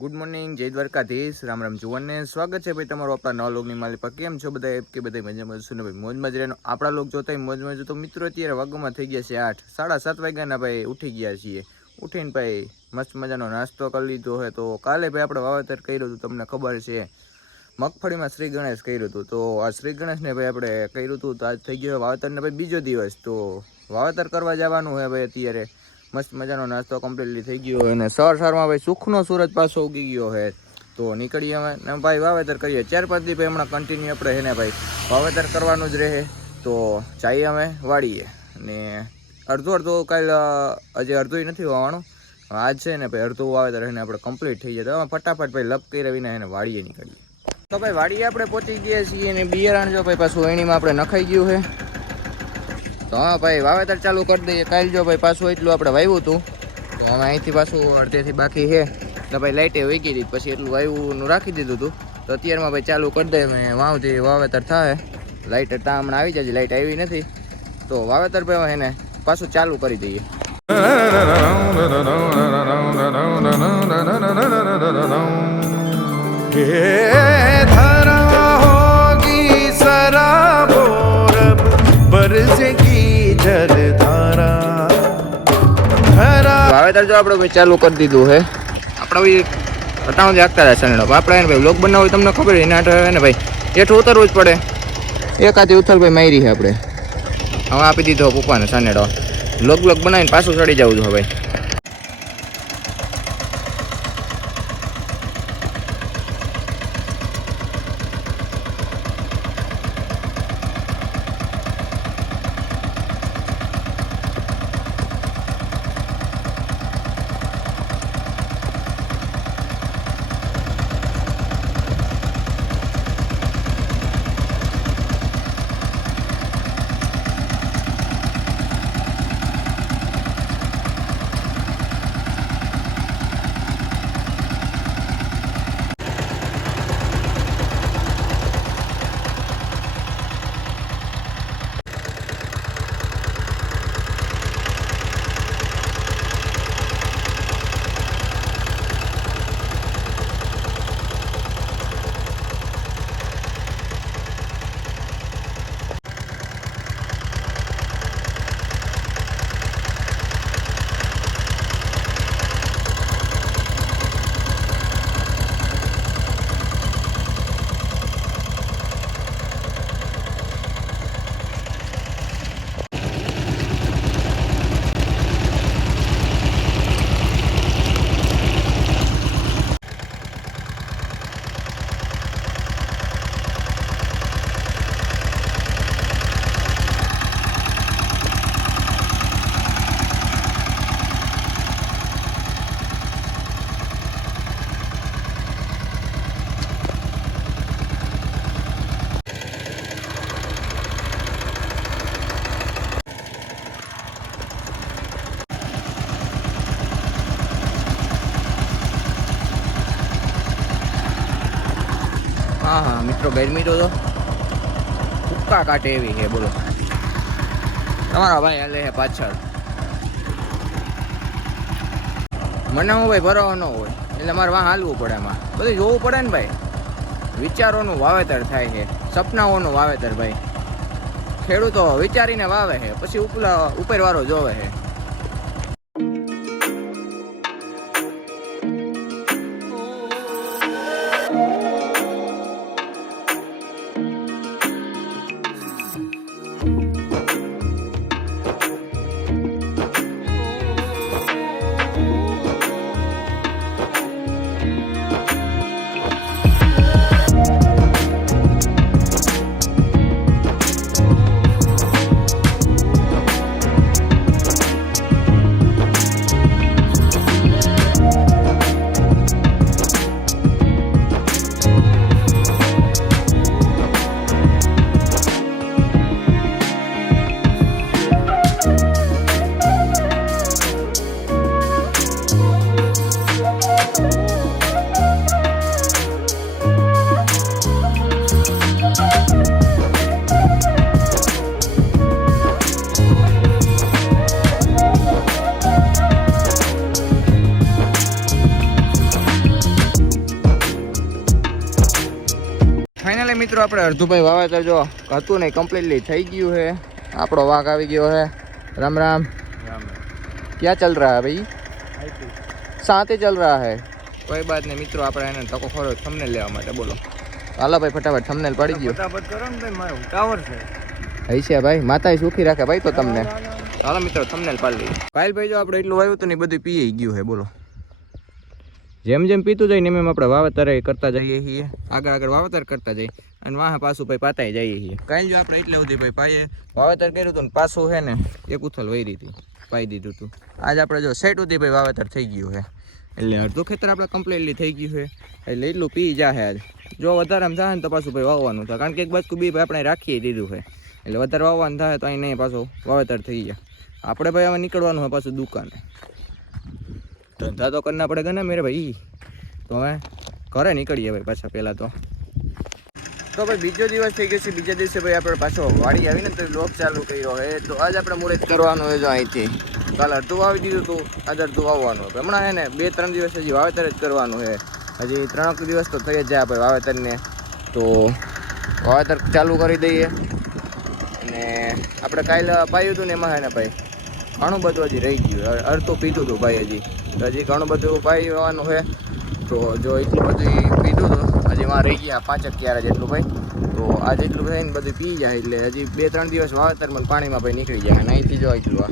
Good morning, જય દ્વારકાધીશ, રામ રામ જુવાનને સ્વાગત છે ભાઈ તમારું આપણા નવા લોગની માલિક પર. કેમ છો બધા? કે બધા મજામાં છો ને ભાઈ? મોજમાં જ રહેનો આપણા લોક જોતા મોજમાં જો. તો મિત્રો અત્યારે વાગોમાં થઈ ગયા છે 8, 7:30 વાગ્યાના ભાઈ ઉઠી ગયા છીએ. ઉઠીને ભાઈ મસ્ત મજાનો નાસ્તો કરી લીધો હોય. તો કાલે ભાઈ આપણે વાવેતર કર્યું હતું, તમને ખબર છે, મગફળીમાં શ્રી ગણેશ કર્યું હતું. તો આ શ્રી ગણેશને ભાઈ આપણે કર્યું હતું, તો આજ થઈ ગયો વાવેતરને ભાઈ બીજો દિવસ. તો વાવેતર કરવા જવાનું હોય ભાઈ. અત્યારે મસ્ત મજાનો નાસ્તો કમ્પ્લીટલી થઈ ગયો હોય અને સવારમાં ભાઈ સુખનો સૂરજ પાછો ઉગી ગયો છે. તો નીકળીએ અમે ભાઈ વાવેતર કરીએ. 4-5 દી ભાઈ હમણાં કન્ટિન્યુ આપણે છે ને ભાઈ વાવેતર કરવાનું જ રહે. તો જઈએ અમે વાળીએ અને અડધો કાલે હજી અડધું નથી વાવવાનું. આજ છે ને ભાઈ અડધું વાવેતર એને આપણે કમ્પ્લીટ થઈ જાય. તો અમે ફટાફટ ભાઈ લપ કર્યા વિના એને વાળીએ નીકળીએ. તો ભાઈ વાડીએ આપણે પહોંચી ગયા છીએ અને બિયારણ જો ભાઈ પાછું એણીમાં આપણે નખાઈ ગયું છે. તો હા ભાઈ વાવેતર ચાલુ કરી દઈએ. કાલે જો ભાઈ પાછું એટલું આપણે વાવ્યું હતું, તો અમે અહીંથી પાછું અડધેથી બાકી છે. તો ભાઈ લાઇટે વહી ગઈ હતી, પછી એટલું વાવ્યુંનું રાખી દીધું હતું. તો અત્યારમાં ભાઈ ચાલુ કરી દઈએ. મેં વાવથી વાવેતર થાય. લાઇટ ત્યાં હમણાં આવી જાય, લાઇટ આવી નથી. તો વાવેતર ભાઈ એને પાછું ચાલુ કરી દઈએ. વાવેતર જો આપણે ભાઈ ચાલુ કરી દીધું છે. આપણે ભાઈ અટાણું આગતા રહ્યા સનેડો આપણે એને ભાઈ બ્લોગ બનાવવું તમને ખબર એના ને ભાઈ હેઠું ઉતરવું જ પડે. એકાદી ઉથલ ભાઈ મારી છે આપણે. હવે આપી દીધો પપ્પાને સનેડો. બ્લોગ બનાવીને પાછું ચડી જવું છું ભાઈ. હા મિત્રો, ગરમી તો ઉક્કા કાટે એવી છે. બોલો તમારા ભાઈ હાલે છે પાછળ. મને હું ભાઈ ભરવા ન હોય એટલે મારે વાં હાલવું પડે. એમાં બધું જોવું પડે ને ભાઈ. વિચારોનું વાવેતર થાય છે, સપનાઓનું વાવેતર ભાઈ. ખેડૂતો વિચારીને વાવે છે, પછી ઉપરવાળો જોવે છે. ફાઇનલી મિત્રો આપણે અડધું વાવેતર જો હતું નહીં કમ્પ્લીટલી થઈ ગયું છે. આપણો વાઘ આવી ગયો છે. રામ રામ. क्या चल रहा है भाई? साथ ही चल रहा है. કોઈ બાત નહીં મિત્રો, આપણે એને તકો ખોરો થંબનેલ લેવા માટે બોલો. હાલો ભાઈ ફટાફટ થંબનેલ પડી ગયો. ફટાફટ કરો ને ભાઈ, મારું ટાવર છે. હૈશે ભાઈ, માતાએ સુખી રાખે ભાઈ તો તમને. હાલો મિત્રો થંબનેલ પાડી લઈએ. કાલ ભાઈ જો આપણે એટલું વાવ્યું હતું ને બધું પી ગયું છે બોલો. જેમ જેમ પીતું જાય ને એમ આપણે વાવેતર કરતા જઈએ છીએ, આગળ વાવેતર કરતા જઈએ અને વાહ પાછું ભાઈ પાતાઈ જઈએ છીએ. કાલ જો આપણે એટલે સુધી ભાઈ પાયે વાવેતર કર્યું હતું ને પાછું છે ને એક ઉથલ વહી હતી પાઈ દીધું હતું. આજ આપણે જો સેટ સુધી ભાઈ વાવેતર થઈ ગયું છે, એટલે અડધું ખેતર આપણે કમ્પ્લીટલી થઈ ગયું છે, એટલે એટલું પી જાહે. આજ જો વધારે થાય ને તો પાછું ભાઈ વાવવાનું થાય, કારણ કે એક બાજુ બી ભાઈ આપણે રાખીએ દીધું છે, એટલે વધારે વાવવાનું થાય તો અહીં નહીં પાછું વાવેતર થઈ ગયા. આપણે ભાઈ હવે નીકળવાનું હોય પાછું દુકાને. ધંધા તો કરના પડે ને મેરે ભાઈ, તો હવે ઘરે નીકળીએ ભાઈ પાછા પહેલાં તો ભાઈ બીજો દિવસ થઈ ગયો છે. બીજા દિવસે ભાઈ આપણે પાછો વાડી આવીને તો બ્લોગ ચાલુ કર્યો હોય. તો આજ આપણે મુહૂર્ત કરવાનું હોય જો અહીંથી. કાલે અડધું વાવી દીધું હતું, આજે અડધું વાવવાનું હતું. હમણાં છે ને 2-3 દિવસ હજી વાવેતર જ કરવાનું છે. હજી 3 દિવસ તો થઈ જ જાય ભાઈ વાવેતરને. તો વાવેતર ચાલુ કરી દઈએ. અને આપણે કાલે પાયું હતું ને એમાં છે ને ભાઈ ઘણું બધું હજી રહી ગયું. અડધું પીધું હતું ભાઈ, હજી ઘણું બધું પાઈ જવાનું છે. તો જો એટલું બધું પીધું હતું, હજી માં રહી ગયા 5 ક્યારે જેટલું ભાઈ. તો આજે એટલું થઈને બધું પી જાય એટલે હજી 2-3 દિવસ વાવેતર પણ પાણીમાં ભાઈ નીકળી જાય. અને અહીંથી જો એટલું આ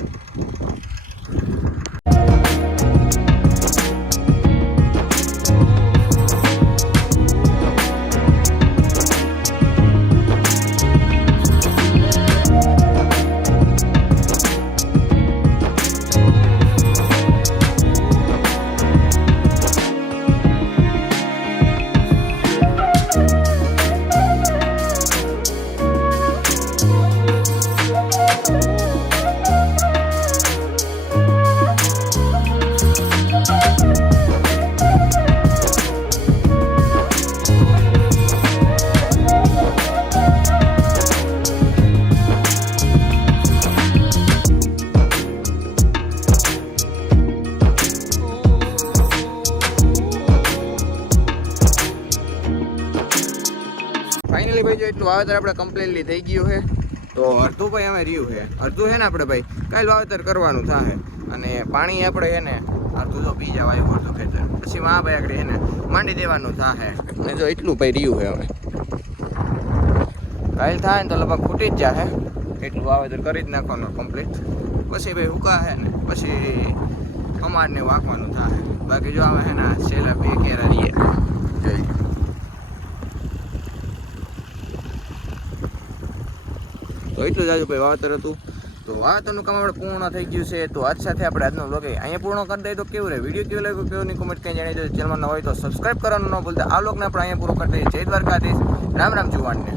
ફાઇનલી ભાઈ જો એટલું વાવેતર આપણે કમ્પ્લીટલી થઈ ગયું છે. તો અડધું ભાઈ અમે રહ્યું છે, અડધું છે ને આપણે ભાઈ કાલે વાવેતર કરવાનું થાય. અને પાણી આપણે છે ને અડધું તો પી જવાય અડધું ખેતર, પછી માં ભાઈ આગળ છે ને માંડી દેવાનું થાય. અને જો એટલું ભાઈ રહ્યું છે હવે કાલે થાય ને તો લગભગ ખૂટી જ જાય. એટલું વાવેતર કરી જ નાખવાનું કમ્પ્લીટ. પછી ભાઈ ઉકા છે ને પછી અમારને વાંકવાનું થાય. બાકી જો આવે છે ને છેલ્લા 2 કેરા રહીએ જોઈ. તો એટલું જ આજુ ભાઈ વાવેતર હતું. તો વાવેતરનું કામ આપણે પૂર્ણ થઈ ગયું છે. તો આજ સાથે આપણે આજનો વ્લોગ અહીંયા પૂર્ણ કરી દઈએ. તો કેવું રહે વિડીયો કેવો લાગ્યો કેવું નહીં કોમેન્ટ કંઈ જણાવી દો. ચેનલમાં ન હોય તો સબસ્ક્રાઈબ કરવાનું ન ભૂલતા. આ વ્લોગને આપણે અહીંયા પૂરો કરી દઈએ. જય દ્વારકાધીશ. રામ રામ જુવાનને.